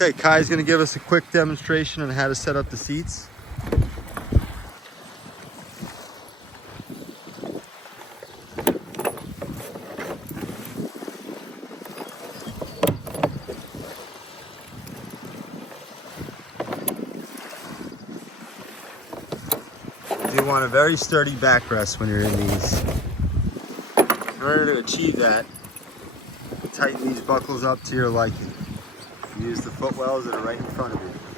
Okay, Kai's gonna give us a quick demonstration on how to set up the seats. You want a very sturdy backrest when you're in these. In order to achieve that, tighten these buckles up to your liking. Use the footwells that are right in front of you.